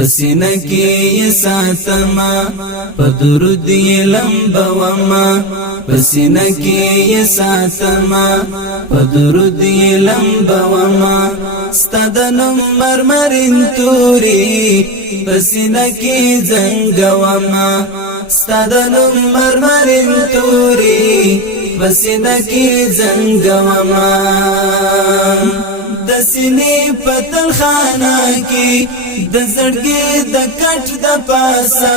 پسینه کی ساتما پدرود لمبوما پسینه کی ساتما پدرود لمبوما ستدنم مرمرین توری پسینه کی زنگوما ستدنم مرمرین توری پسینه کی زنگوما دسینی پتل خانا کی دزړګي د کټ د پاسا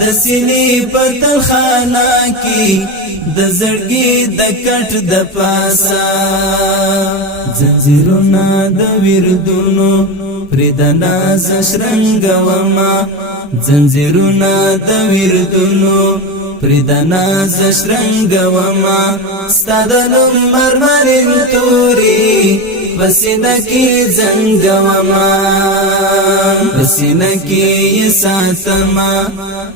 دسینی پتل خانا کی دزړګي د کټ د پاسا زنجیرونه د وردونو پردنا زشرنګ وما زنجیرونه د وردونو پردنا زشرنګ وما ستادنو مرمرین توري پسینه کی زنگوما پسینه کی ساتما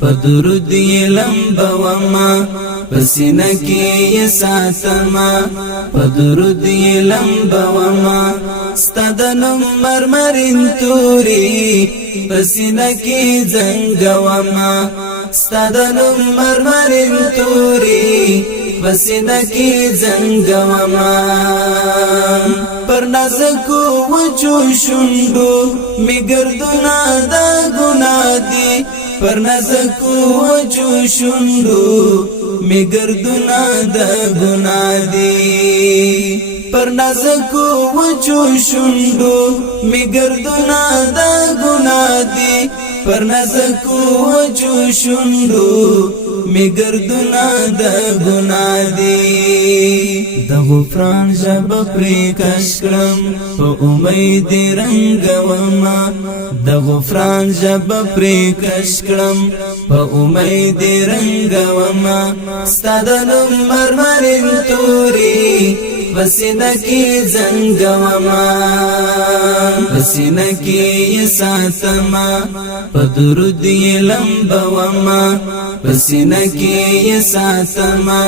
پدرود لمبوما پسینه کی ساتما پدرود لمبوما ستدنم مرمرین توری پسینه کی زنگوما ستدنم مرمرین توری پسینه کی زنگوما پر نازکو وچو شندو می گردونا دا گنا دی پر نازکو وچو شندو می گردونا دا گنا دی پر نازکو وچو شندو می گردونا دا گنا دی پر نازکو وچو شندو می گردونا دا گنا دی د غفران جب پری کشکرم په امید رنگ وما د غفران جب پری کشکرم په امید رنگ وما ستادنو مرمرین توری پسینه کی زنگوما پسینه کی ساتما پدرود لمبوما پسینه کی ساتما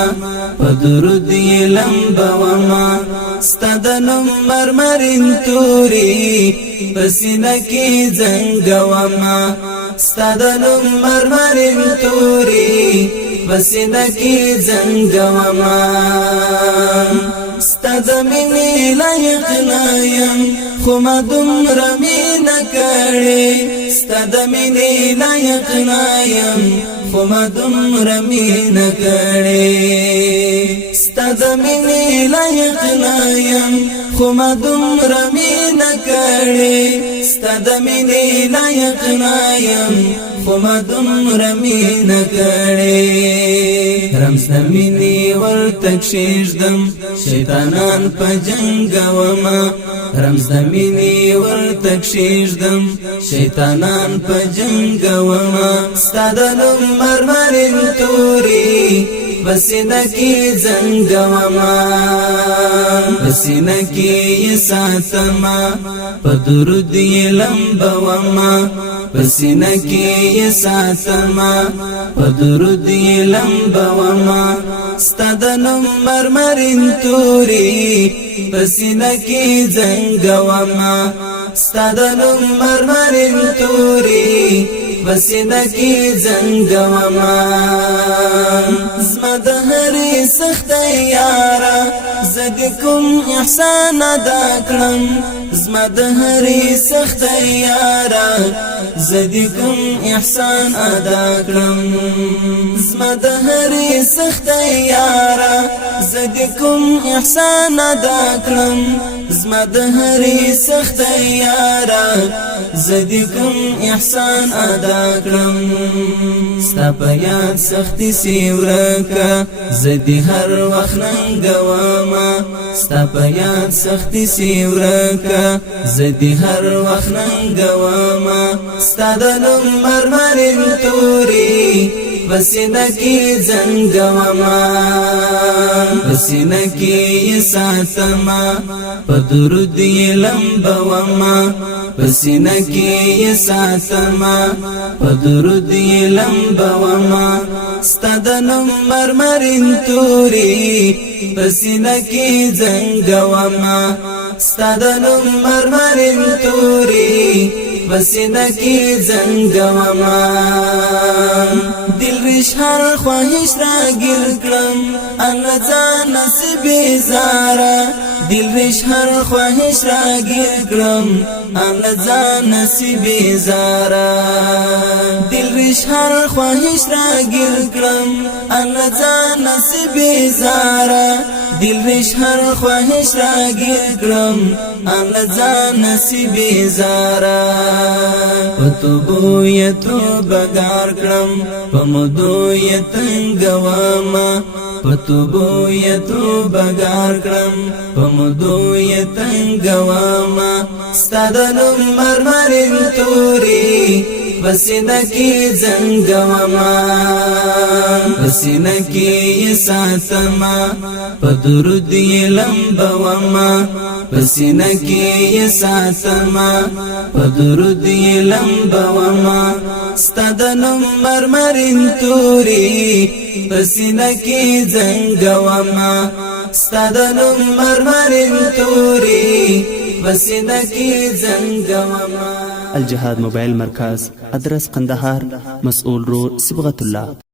پدرود لمبوما ستدنم مرمرین توری پسینه کی زنگوما ستدنم مرمرین توری پسینه کی زنگوما ستدمینی لایق نایم خوما دمر مین کړي ستدمینی لایق نایم خوما دمر مین کړي ستدمینی لایق نایم خوما دمر مین کړي ستدمینی لایق نایم خوما دمر مین کړي رمز دمینی ورتک شیشدم شیطانان پا جنگ وما رمز دمینی ورتک شیشدم شیطانان پا جنگ وما ستادنو مرمرین توری پسینه کی زنگ وما پسینه کی ساتما پدرود لمب وما پسینه کی ساتما پدرود لمب وما ستادنو مرمرین توری پسینه کی زنگ وما ستادنو مرمرین توری پسینه کی زنگ وما زما د هرې سختۍ یاره زه د کوم احسان ادا کړم زما د هرې سختۍ یاره زه د کوم احسان ادا کړم زما د هرې سختۍ یاره زه د کوم احسان ادا کړم زما د هرې سختۍ یاره زه د کوم احسان ادا کړم ستا په یاد سختي سي ورکه زه د هر وخت ننګومه ستا په یاد سختي سي ورکه زه د هر وخت ننګومه ستا د نوم مرمرین توري پسینه کی زنگوما پسینه کی ساتما پدرود لمبوما پسینه کی ساتما پدرود لمبوما ستدنم مرمرین توری پسینه کی زنگوما ستدنم مرمرین توری پسینه کی زنگوما دل ریش هر خواهش را گیر کرم الله ځان نصیب زارا دل ریش هر خواهش را گیر کرم الله ځان نصیب زارا دل ریش هر خواهش را گیر کرم الله ځان نصیب زارا دل ریش هر خواهش را گیر کرم الله ځان نصیب زارا پتوبو یتو بگار کرم پمدو یتنگواما پتوبو یتو بگار کرم پمدو یتنگواما ستادنم مرمرین توری پسینه کی زنگوما پسینه کی ساتما پدرود لمبوما پسینه کی ساتما پدرود لمبوما ستادنم مرمرین توری پسینه کی زنگوما ستادنم مرمرین توری پسینه کی زنگوما الجهاد موبائل مرکز ادرس قندهار مسؤول رو صبغة الله